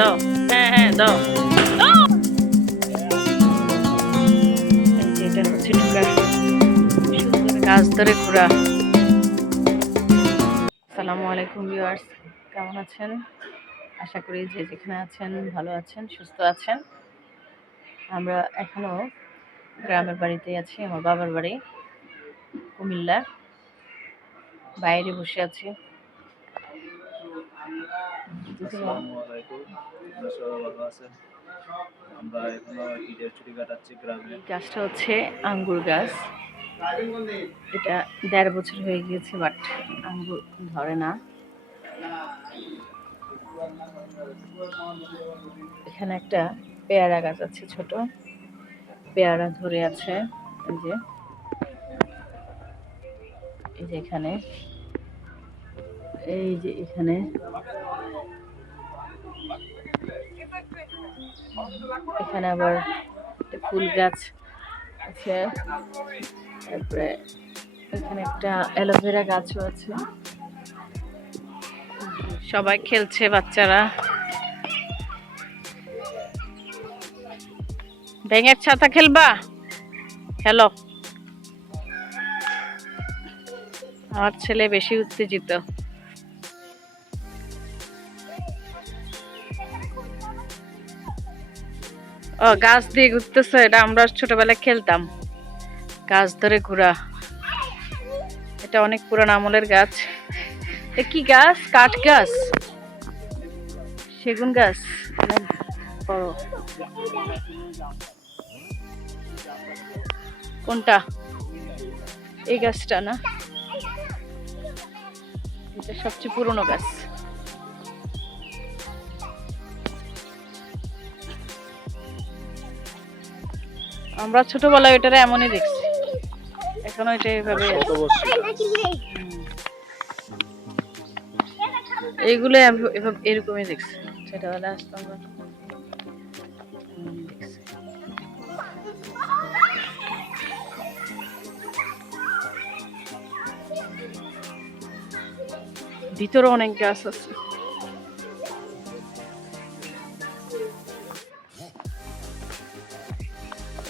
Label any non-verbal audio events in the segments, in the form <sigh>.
দাও। হ্যাঁ হ্যাঁ দাও। এটা হচ্ছে গাছ ধরে ঘোরা। আসসালামু আলাইকুম, ভিউয়ার্স। কেমন আছেন? আশা করি যে যেখানে আছেন ভালো আছেন, সুস্থ আছেন। আমরা এখনও গ্রামের বাড়িতেই আছি, আমার বাবার বাড়ি কুমিল্লা বাইরে বসে আছি। গাছটা হচ্ছে আঙ্গুর গাছ। এটা দেড় বছর হয়ে গিয়েছে, বাট আঙ্গুর ধরে না। এখানে একটা পেয়ারা গাছ আছে ছোট। পেয়ারা ধরে আছে যে। এই যে এখানে। এই যে এখানে। এখানে আবার একটা ফুল গাছ আছে। তারপরে এখানে একটা অ্যালোভেরা গাছও আছে। সবাই খেলছে বাচ্চারা। ব্যাঙের ছাতা খেলবা? খেলো। আমার ছেলে বেশি উত্তেজিত। ও, গাছ দিয়ে ঘুরতেছে, এটা আমরা ছোটবেলায় খেলতাম। গাছ ধরে ঘোরা। এটা অনেক পুরানো আমলের গাছ। কি গাছ? কাঠ গাছ? সেগুন গাছ। বড়। কোনটা? এই গাছটা না? এটা সবচেয়ে পুরনো গাছ। আমরা ছোটবেলায় ওইটারে এমনই দেখছি এখন ওইটা এইভাবে। এইগুলো এরকমই দেখছি ছোটবেলা আসতাম। ভিতরে অনেক গাছ আছে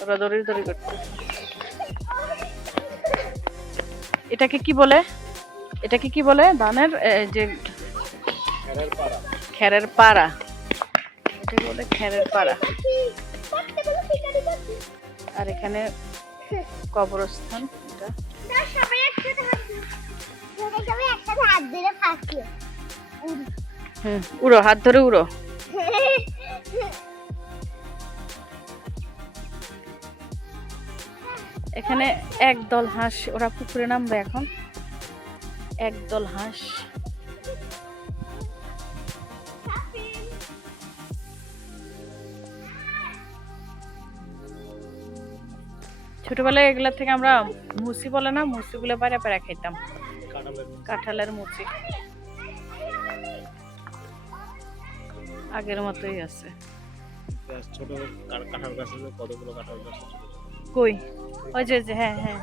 ওরা দড়ি দড়ি করতে এটাকে কি বলে? এটাকে কি বলে? ধানের যে খেরের পাড়া। খেরের পাড়া এটা বলে খেরের পাড়া। আর এখানে কবরস্থান এটা। হুম উড়ো হাত ধরে উড়ো। এখানে একদল হাঁস, ওরা পুকুরে নামবে এখন। একদল হাঁস। ছোটবেলায় এগুলা থেকে আমরা মুসি বলে না, মুসিগুলো পাড়া পাড়া খাইতাম। কাঁঠালের মুচি। আগের মতোই আছে। ছোট কাঁঠাল গাছ কতগুলো কাঁঠাল গাছ। কই? ওই যে যে হ্যাঁ হ্যাঁ।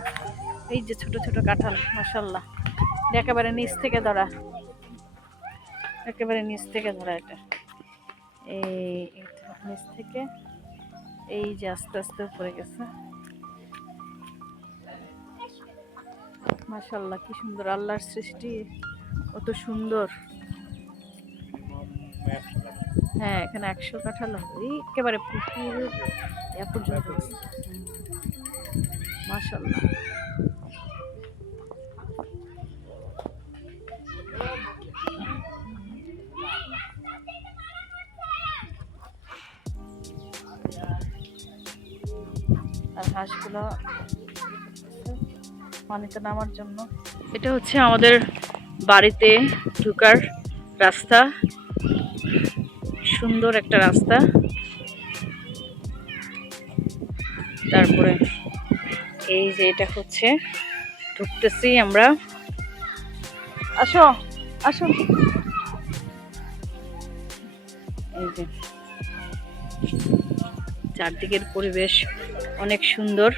এই যে ছোট ছোট কাঁঠাল মাসাল্লাহ একেবারে নিচ থেকে ধরা। একেবারে নিচ থেকে ধরা এটা। এই নিচ থেকে। এই যে আস্তে আস্তে উপরে গেছে। মাসাল্লাহ কি সুন্দর আল্লাহর সৃষ্টি। কত সুন্দর। হ্যাঁ এখানে একশো কাঁঠাল হবে একেবারে পুকুর এ পর্যন্ত মাসাল্লাহ আর হাঁসগুলো পানিতে নামার জন্য। এটা হচ্ছে আমাদের বাড়িতে ঢুকার রাস্তা। সুন্দর একটা রাস্তা। তারপরে এই যে এটা হচ্ছে। ঢুকতেছি আমরা। আসো আসো। এই যে। চারদিকের পরিবেশ অনেক সুন্দর।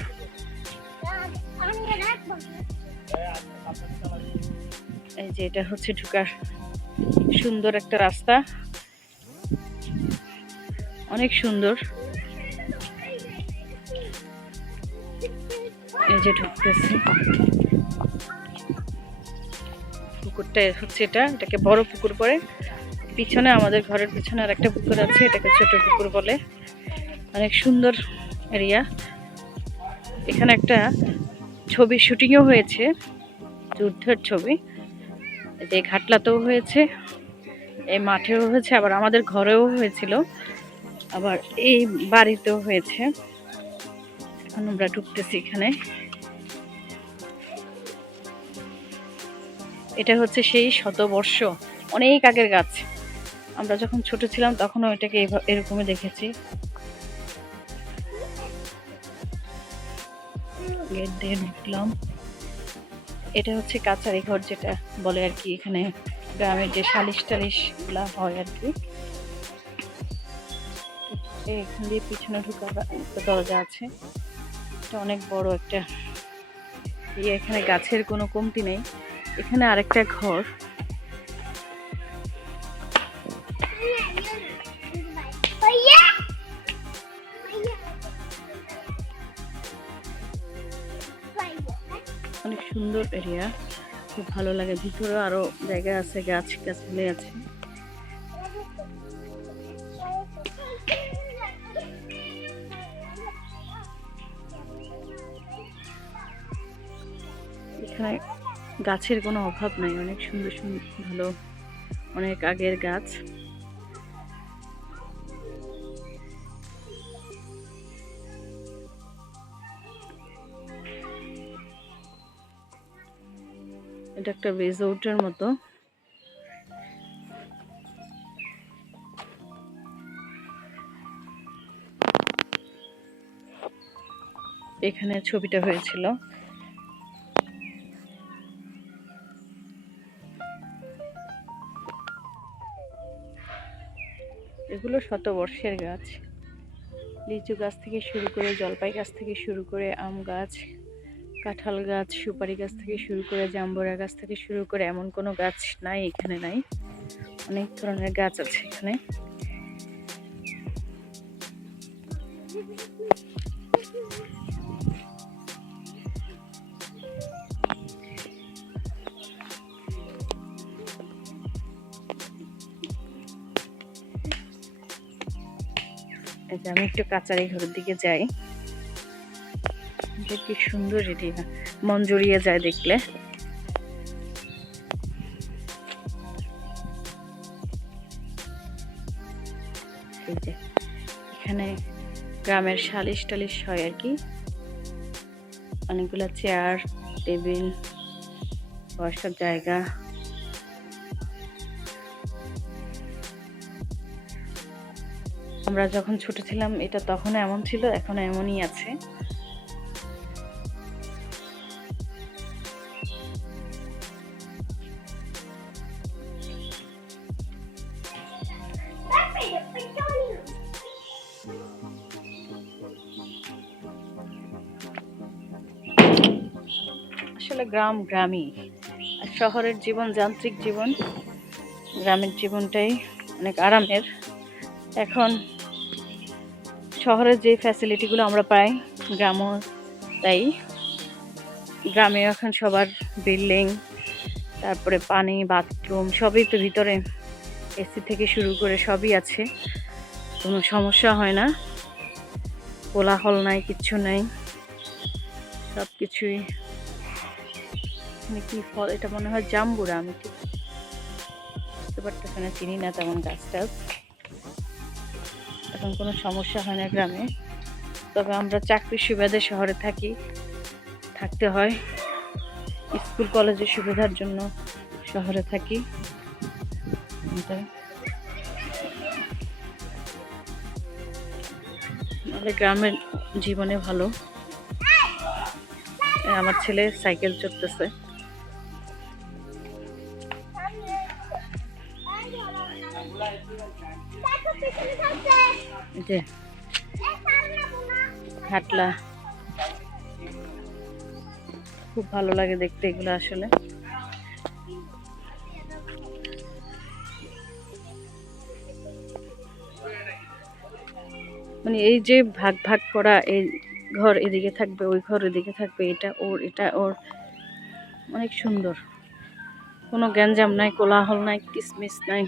এই যে এটা হচ্ছে ঢুকার সুন্দর একটা রাস্তা। অনেক সুন্দর। যে ঢুকতেছি। পুকুরটা হচ্ছে এটা, এটাকে বড় পুকুর পরে পিছনে আমাদের ঘরের পিছনে আর একটা পুকুর আছে, এটাকে ছোট পুকুর বলে। অনেক সুন্দর এরিয়া। এখানে একটা ছবি শুটিংও হয়েছে, যুদ্ধের ছবি। যে ঘাটলাতেও হয়েছে, এই মাঠেও হয়েছে, আবার আমাদের ঘরেও হয়েছিল। আবার এই বাড়িতেও হয়েছে। এখন আমরা ঢুকতেছি এখানে। এটা হচ্ছে সেই শতবর্ষ, অনেক আগের গাছ। আমরা যখন ছোট ছিলাম তখনও এটাকে এরকমই দেখেছি। গেট দিয়ে ঢুকলাম। এটা হচ্ছে কাচারি ঘর যেটা বলে আর কি, এখানে গ্রামের যে সালিশ টালিশগুলা হয় আর কি। এখান দিয়ে পিছনে ঢুকার দরজা আছে। এটা অনেক বড় একটা এখানে গাছের কোনো কমতি নেই। এখানে আরেকটা ঘর। অনেক সুন্দর এরিয়া খুব ভালো লাগে। ভিতরে আরও জায়গা আছে, গাছ গাছগুলি আছে। এখানে গাছের কোনো অভাব নাই। অনেক সুন্দর সুন্দর ভালো, অনেক আগের গাছ। এটা একটা রিসোর্টের মতো। এখানে ছবিটা হয়েছিল। এগুলো শতবর্ষের গাছ। লিচু গাছ থেকে শুরু করে, জলপাই গাছ থেকে শুরু করে, আম গাছ, কাঁঠাল গাছ, সুপারি গাছ থেকে শুরু করে, জাম্বুরা গাছ থেকে শুরু করে এমন কোনো গাছ নাই, এখানে নাই। অনেক ধরনের গাছ আছে এখানে। আমি একটু কাচারি ঘরের দিকে যাই। কি সুন্দর এরিয়া মন জড়িয়ে যায় দেখলে। এখানে গ্রামের সালিশ টালিশ হয় আর কি। অনেকগুলো চেয়ার, টেবিল, বসার জায়গা। আমরা যখন ছোট ছিলাম, এটা তখন এমন ছিল এখন এমনই আছে। আসলে গ্রাম গ্রামই। শহরের জীবন, যান্ত্রিক জীবন, গ্রামের জীবনটাই অনেক আরামের। এখন শহরের যে ফ্যাসিলিটিগুলো আমরা পাই, গ্রামও তাই। গ্রামে এখন সবার বিল্ডিং তারপরে পানি বাথরুম সবই তো ভিতরে। এসি থেকে শুরু করে সবই আছে। কোনো সমস্যা হয় না। কোলাহল নাই, কিচ্ছু নাই। সব কিছুই এখানে কি ফল, এটা মনে হয় জাম্বুরা, আমি ঠিক বুঝতে না, চিনি না তেমন গাছ টাছ এখন কোনো সমস্যা হয় না গ্রামে। তবে আমরা চাকরির সুবাদে শহরে থাকি, থাকতে হয়। স্কুল, কলেজের সুবিধার জন্য শহরে থাকি। আমাদের গ্রামের জীবনে ভালো। আমার ছেলে সাইকেল চড়তেছে। যে হাটলা। খুব ভালো লাগে দেখতে এগুলো আসলে। মানে এই যে ভাগ ভাগ করা এই ঘর এদিকে থাকবে, ওই ঘর এদিকে থাকবে, এটা ওর এটা ওর। অনেক সুন্দর। কোনো গ্যাঞ্জাম নাই, কোলাহল নাই, কিসমিস নাই।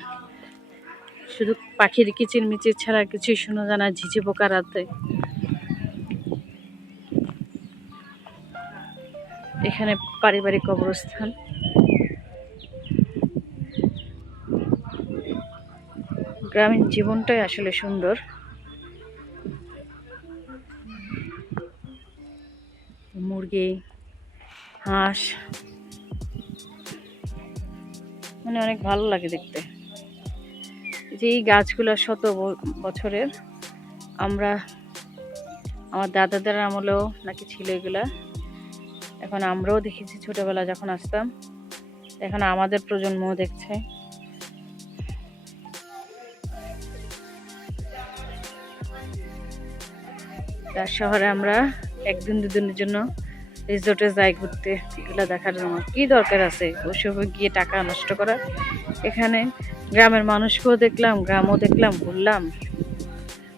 শুধু পাখির কিচির মিচির ছাড়া কিছুই শোনা যায় না, ঝিঝি পোকা রাতে। এখানে পারিবারিক কবরস্থান। গ্রামীণ জীবনটাই আসলে সুন্দর। মুরগি, হাঁস। মানে অনেক ভালো লাগে দেখতে। এই যে এই গাছগুলো শত বছরের, আমরা আমার দাদাদের আমলেও নাকি ছিল এগুলা। এখন আমরাও দেখেছি ছোটবেলা যখন আসতাম, এখন আমাদের প্রজন্মও দেখছে। তার শহরে আমরা একদিন দুদিনের জন্য রিসোর্টে যাই ঘুরতে, এগুলো দেখার জন্য। কি দরকার আছে? ওসবে গিয়ে টাকা নষ্ট করা। এখানে গ্রামের মানুষকেও দেখলাম গ্রামও দেখলাম ঘুরলাম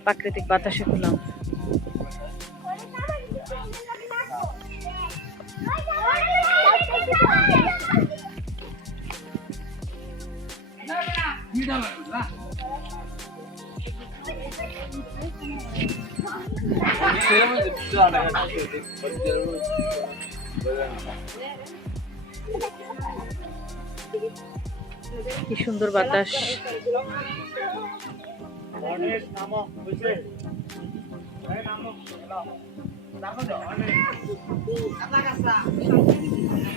প্রাকৃতিক বাতাসে ঘুরলাম। কি সুন্দর বাতাস।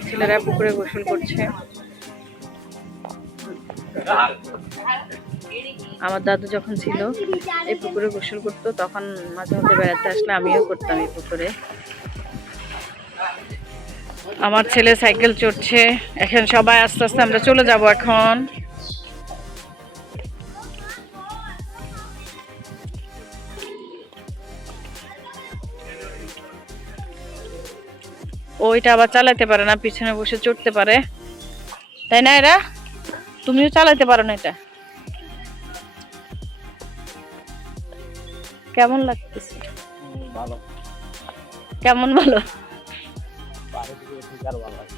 ছেলেরা পুকুরে গোসল করছে। আমার দাদু যখন ছিল, এই পুকুরে গোসল করতো, তখন মাঝে মধ্যে বেড়াতে আসলে আমিও করতাম এই পুকুরে। আমার ছেলে সাইকেল চড়ছে। এখন সবাই আস্তে আস্তে আমরা চলে যাব এখন। ওইটা আবার চালাতে পারে না পিছনে বসে চড়তে পারে। তাই না এরা? তুমিও চালাতে পারো না এটা। কেমন লাগতেছে? ভালো। কেমন ভালো? থেকে ঠিক আরও ভালো লাগে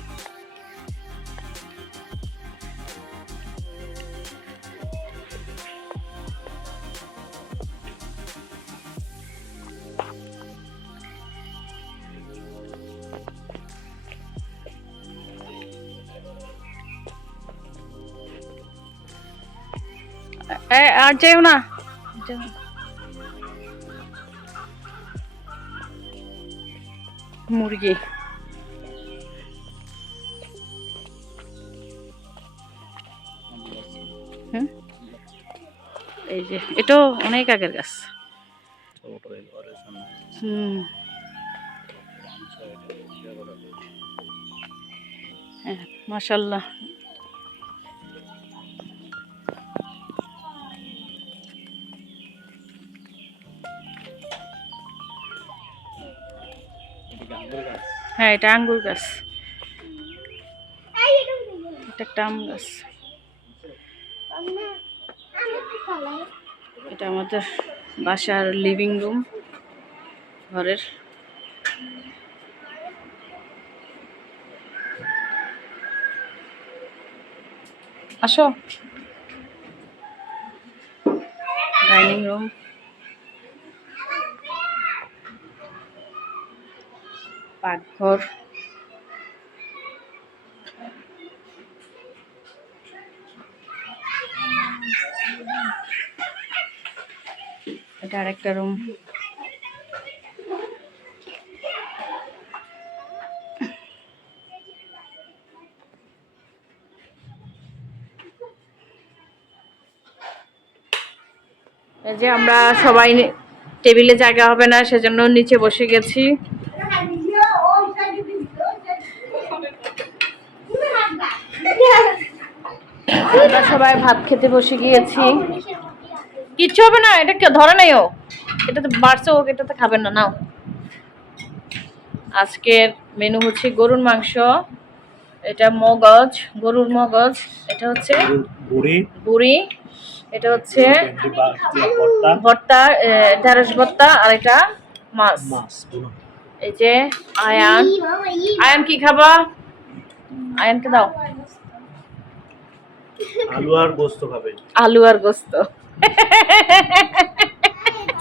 এ, আর যেও না যেও না। মুরগি এই যে, এটাও অনেক আগের গাছ। হুম। হ্যাঁ মাশাল্লাহ। এদিকে হ্যাঁ এটা আঙ্গুর গাছ। এটা একটা আম গাছ। এটা আমাদের বাসার লিভিং রুম ঘরের। আসো। ডাইনিং রুম পাকঘর। এটা আরেকটা রুম যে আমরা সবাই টেবিলে জায়গা হবে না, সেজন্য নিচে বসে গেছি। আমরা সবাই ভাত খেতে বসে গিয়েছি। কিচ্ছু হবে না এটা কেউ ধরে নাই ও। এটা তো বাড়ছে ও এটা তো খাবেন না নাও। আজকের মেনু হচ্ছে গরুর মাংস এটা মগজ গরুর মগজ এটা হচ্ছে বুড়ি এটা হচ্ছে ভর্তা। ঢেঁড়স ভর্তা আর এটা মাছ। মাছ এই যে আয়ান। আয়ান কি খাবা? আয়ানকে দাও। আলু আর গোস্ত খাবে। আলু আর গোস্ত।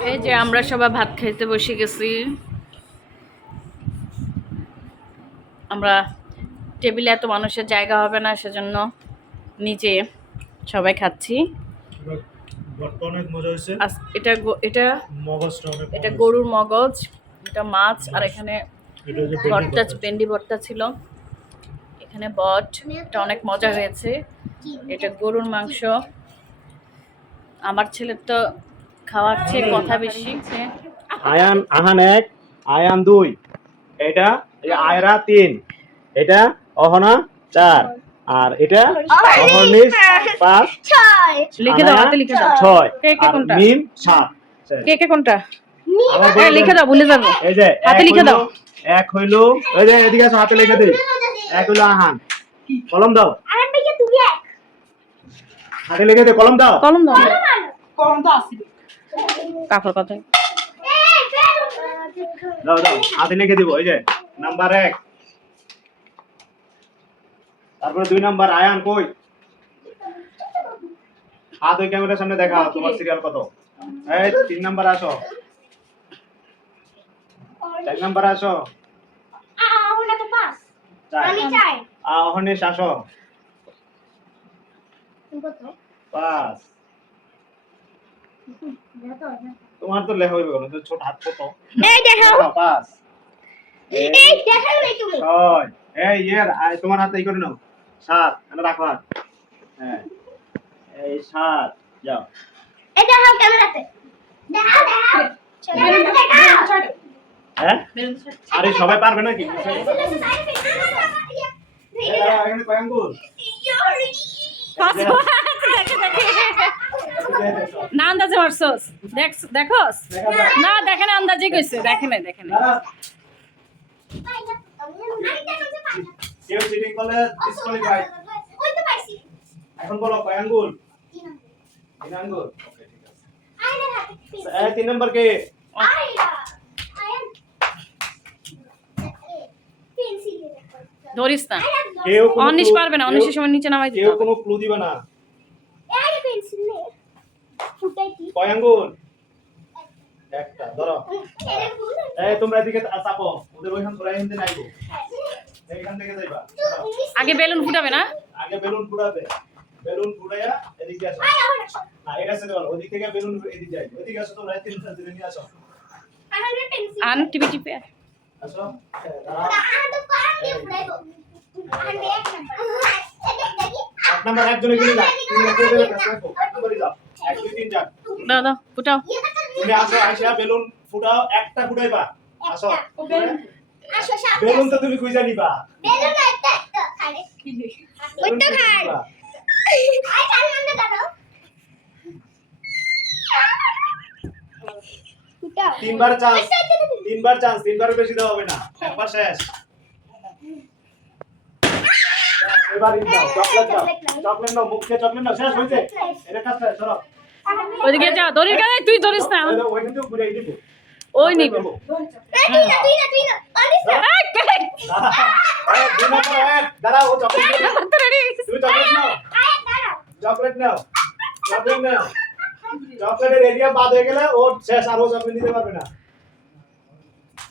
এই যে আমরা সবাই ভাত খাইতে বসে গেছি। আমরা টেবিলে এত মানুষের জায়গা হবে না সেজন্য নিচে সবাই খাচ্ছি। এটা এটা এটা গরুর মগজ এটা মাছ আর এখানে ভর্তা ভর্তা। ভর্তা ছিল। এখানে বট এটা অনেক মজা হয়েছে। এটা গরুর মাংস। আমার ছেলের তো খাওয়ার চেয়ে কথা বেশি। আয়ান আহান এক আয়ান দুই। এটা আয়রা তিন। এটা অহনা চার। আর এটা অহর্নিস পাঁচ। লিখে দাও হাতে লিখে দাও। ছয়। কে কে কোনটা? মিম সাত। কে কে কোনটা? হ্যাঁ লিখে দাও ভুলে যাব। এই যে হাতে এক লিখে দাও। এক হইল এই যে এদিকে আসো হাতে লিখে দিই। এক হইল আহান। কলম দাও। হাতে লিখে দে কলম দাও কলম দাও কাপড় কথা দাও দাও হাতে লিখে দিব এই যে নাম্বার এক তারপরে দুই নাম্বার আয়ান কই হাত ওই ক্যামেরার সামনে দেখাও তোমার সিরিয়াল কত এই তিন নাম্বার আসো চার নাম্বার আসো চার অহর্নিশ আসো পাঁচ তোমার তো লেখা হইবে কেন ছোট হাত কত দেখাও, পাঁচ এই, ছয় এই ইয়ের আয়, তোমার হাতে এই করে নাও সাত এনে রাখো হাত হ্যাঁ এই সাত যাও হ্যাঁ আরে সবাই পারবে নাকি এই এখানে কয় আঙ্গুল না আন্দাজে মারছস দেখ দেখছস না দেখে না আন্দাজে কইছে। দেখে না দেখে না। এখন বলো কয় আঙ্গুল? তিন আঙ্গুল। ওকে ঠিক তিন নম্বর কে? ধরিস না। কেউ অনিশ পারবে না অনিশের সময় নিচে নামাই দিতে কেউ কোনো ক্লু দিবে না। এই পেন্সিল নে কয় আঙ্গুল একটা ধরো। এই তোমরা এদিকে চাপো। ওদের ওইখান ওরা এখান থেকে নাইবো। এইখান থেকে যাইবা। আগে বেলুন ফুটাবে না? আগে বেলুন ফুটাবে। বেলুন ফুটাইয়া এদিকে আসো। না এটা সেটা বলো। ওদিক থেকে বেলুন এদিকে যাই ওদিকে আসো তোমরা তিন চার দিকে নিয়ে আসো। আন টিপি টিপি। আসো। হ্যাঁ, নাম্বার একজনে কিনে যাও এক নাম্বারই যাও এক দুই তিন চার। দাও দাও ফুটাও। তুমি আসো আইসা বেলুন ফুটাও একটা ফুটাইবা। আসো। বেলুন। তো তুমি খুঁজে নিবা। বেলুন খুঁজে নিবা। তিনবার চান্স। তিনবার চান্স তিনবার বেশি দেওয়া হবে না। একবার শেষ। এবার দাও চকলেট দাও। চকলেট নাও মুখে চকলেট নাও। শেষ হইছে এটা কাজ শেষ? সরো ওইদিকে যা ধরিস গায়ে তুই ধরিস না। ওই দাও, ঘুরে দিব। নিব। দাঁড়াও, ও চকলেট। তুমি চকলেট নাও। চকলেট নাও। চকলেট নাও। চকলেটের এরিয়া বাদ হয়ে গেলে ও শেষ আর ও চকলেট নিতে পারবে না।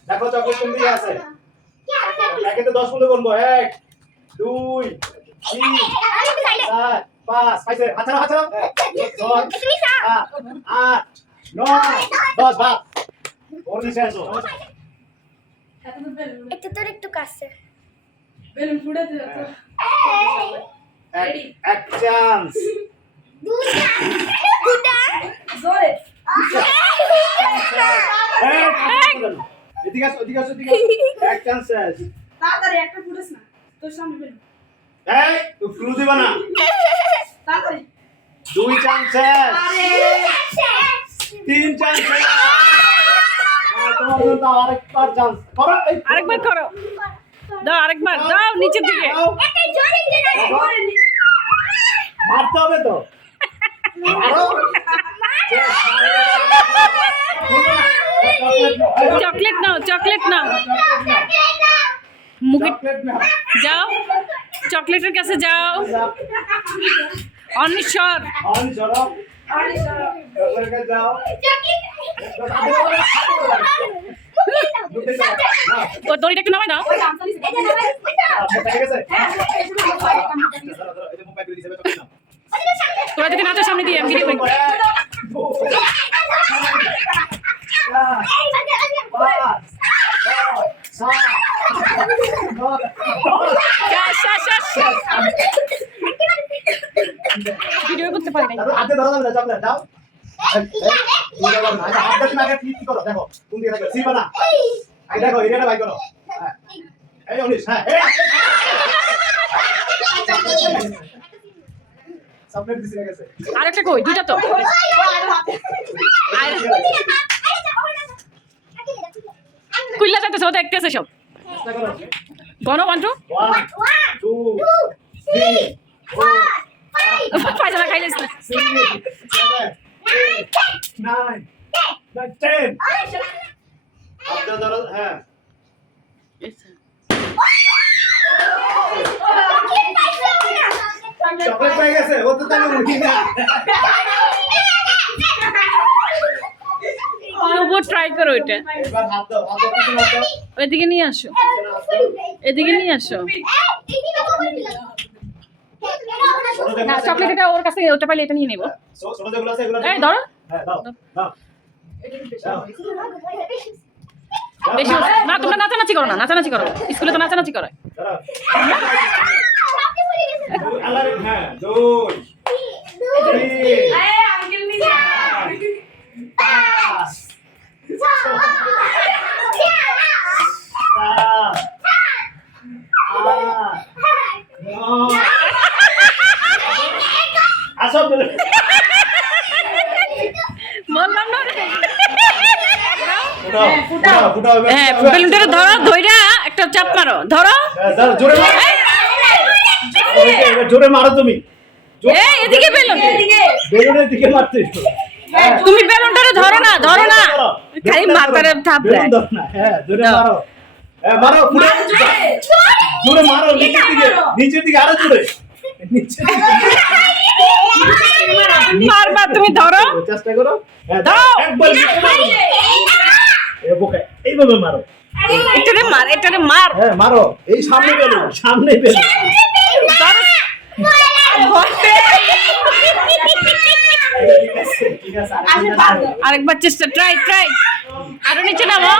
দেখো চকলেট কোন দিকে আছে? তো দশ পর্যন্ত বলব। এক দুই তিন চার পাঁচ পাইছে হাত ছাড়াও, হাত ছাড়াও। ছয় সাত আট নয় দশ। ভাগ ওর নিচে আসো। একটু তোর একটু কাছে। আসো এদিকে আসো এক চান্স। শেষ তাড়াতাড়ি না তোর সামনে বেরো এই তুই ক্লু দিবা না তাড়াতাড়ি দুই চান্স তিন চান্স আরেকবার চান্স করো। এই, আরেকবার করো দাও আরেকবার। দাও নিচের দিকে। মারতে হবে তো। চকলেট নাও চকলেট নাও মুখে চকলেট নাও যাও চকলেটের কাছে যাও অনিশ্বর অন চলো চকলেট কাছে যাও ও দড়িটা একটু নামাই দাও আচ্ছা ঠিক আছে তোরা যদি নাচো সামনে দিয়ে আমি ভিডিও করি করতে পারি নাই হাতে ধরা যাবে না দেখো না আচ্ছা, দেখো তুমি দেখো সিবা না আগে দেখো এরিয়াটা বাই করো হ্যাঁ এই অনিশ হ্যাঁ এই চকলেট দিছি গেছে আরেকটা কই দুইটা তো কুইল্লা যাইতেছে ও দেখতেছে সব গণ ওয়ান টু পায়জামা ধরো হ্যাঁ চকলেট পেয়ে গেছে ও তো তাহলে উঠি না তবুও ট্রাই করো দাও এদিকে নিয়ে আসো। এদিকে নিয়ে আসো। না চকলেট এটা ওর কাছে ওটা পাইলে এটা নিয়ে নেব। এই ধরো। হ্যাঁ বেশি। না তোমরা নাচানাচি করো না নাচানাচি করো। স্কুলে তো নাচানাচি করে। <laughs> হ্যাঁ দুই তিন আসো বলে বললাম না হ্যাঁ বেলুনটা ধরো ধইরা একটা চাপ মারো। ধরো। হ্যাঁ, জোরে এবার জোরে মারো তুমি। এই এদিকে বেলুন। বেলুনের দিকে মারতে হ্যাঁ তুমি বেলুনটারে ধরো না ধরো না। খালি মাথারে থাপ বেলুন ধরো না, হ্যাঁ জোরে মারো। হ্যাঁ মারো ফুটাও জোরে মারো নিচের দিকে। নিচের দিকে আরও জোরে। নিচের দিকে। তুমি ধরো। চেষ্টা করো। হ্যাঁ দাও। একবার এইভাবে মারো। এটারে মার এটারে মার। হ্যাঁ মারো। এই সামনে বেলুন সামনে আছে আরেকবার চেষ্টা ট্রাই ট্রাই আরও নিচে নামো।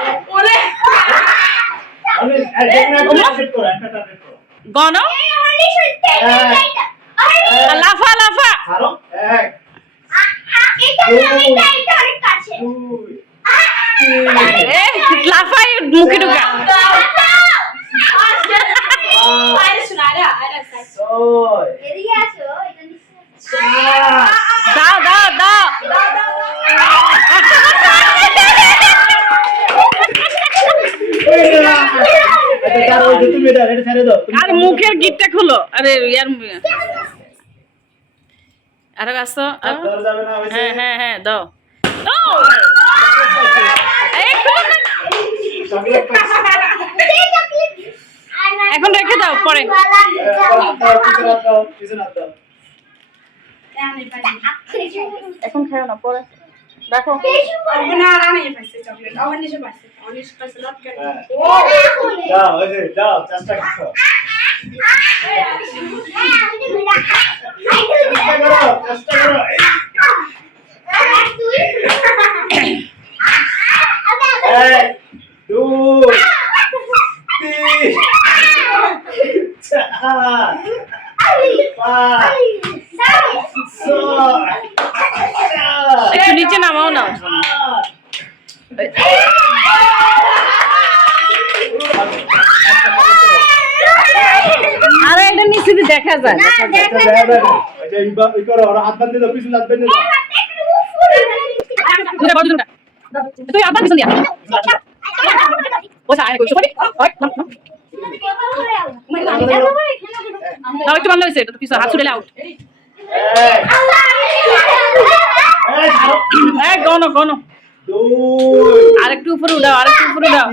গণ। আর লাফা লাফা। এক। লাফাই মুখে ঢুকা। দাও দাও দাও। আর মুখের গিটটা খুলো। আরে ইয়ার আরও আসো হ্যাঁ হ্যাঁ হ্যাঁ দাও দাও। এই, খুলো না। চকলেট পাইছি। এখন রেখে দাও পরে। এখন খেও না পরে দেখো চেষ্টা করো। এক, দুই, তিন, চার, পাঁচ, ছয়, একটু নিচে নামাও না। আরে এটা নিচে দেখা যায়। হাত বাঁধিয়ে পিছনে হাত দুটা তুই আবার পিছন একটু আউট এই গণ গণ। দুই আরেকটু উপরে উঠাও। আরে আরে উপরে উঠাও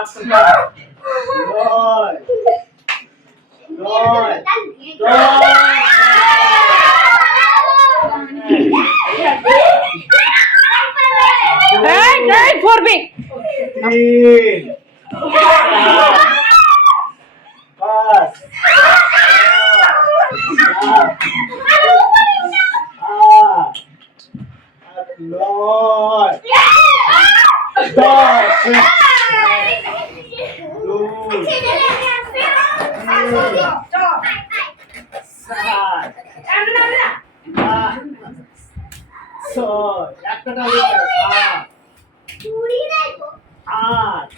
আট পাঁচটা নয় নয় এই এই পড়বি তিন পাঁচ আট আট নয় দশ দুই সাত আট ছয় একটা টাকা আট আট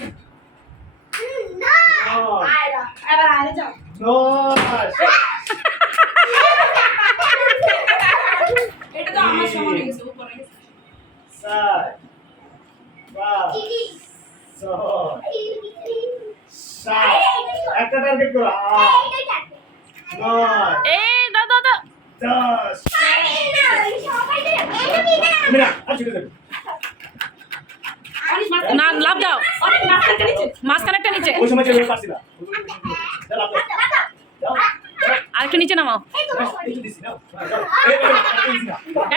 নয় এবার আরে যাও দশ এটা তো আমার সমান হয়ে গেছে উপরে চার পাঁচ ছয় সাত একটা টার্গেট করো আট নয় এই দাও দাও দাও দশ আমি না আর ছুটে দেবো অনেক মাছ না লাভ দাও অনেক মাছ কাটতে নিচে মাঝখানে একটা নিচে ওই সময় চেয়ে পারছি না যাও, লাফ দাও। যাও, যাও। আরেকটু নিচে নামাও।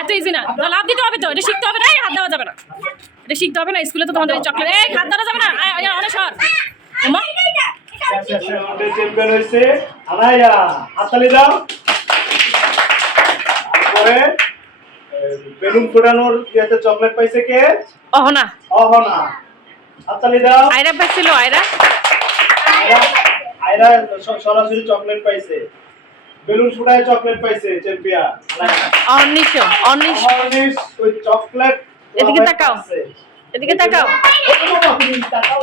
এত ইজি না লাভ দিতে হবে তো এটা শিখতে হবে না হাত দেওয়া যাবে না এটা শিখতে হবে না স্কুলে তো তোমাদের চকলেট এই হাত দেওয়া যাবে না অনেক সর ওমা শেষ, শেষ, শেষ, আমাদের চ্যাম্পিয়ন হয়েছে আনাইয়া হাততালি দাও তারপরে বেলুন ফোটানোর ইয়েতে চকলেট পাইছে কে অহনা হাততালি দাও আয়রা পাইছিল আয়রা আয়রা সরাসরি চকলেট পাইছে। বেলুন ফুটায় চকলেট পাইছে চ্যাম্পিয়ন অনিশ অনিশ অহর্নিশ ওই চকলেট এদিকে তাকাও। এদিকে তাকাও। তাকাও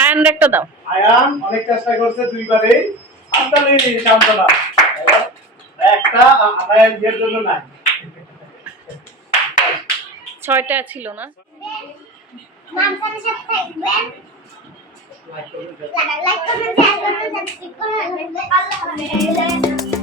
আয়ন একটা দাও। আয়ান অনেক চেষ্টা করছে দুইবারে হাততালি সান্ত্বনা। এবার একটা আ- বিয়ের জন্য নাই ছয়টা ছিল না লাইক কমেন্ট শেয়ার করবেন সাবস্ক্রাইব করবেন আল্লাহ হাফেজ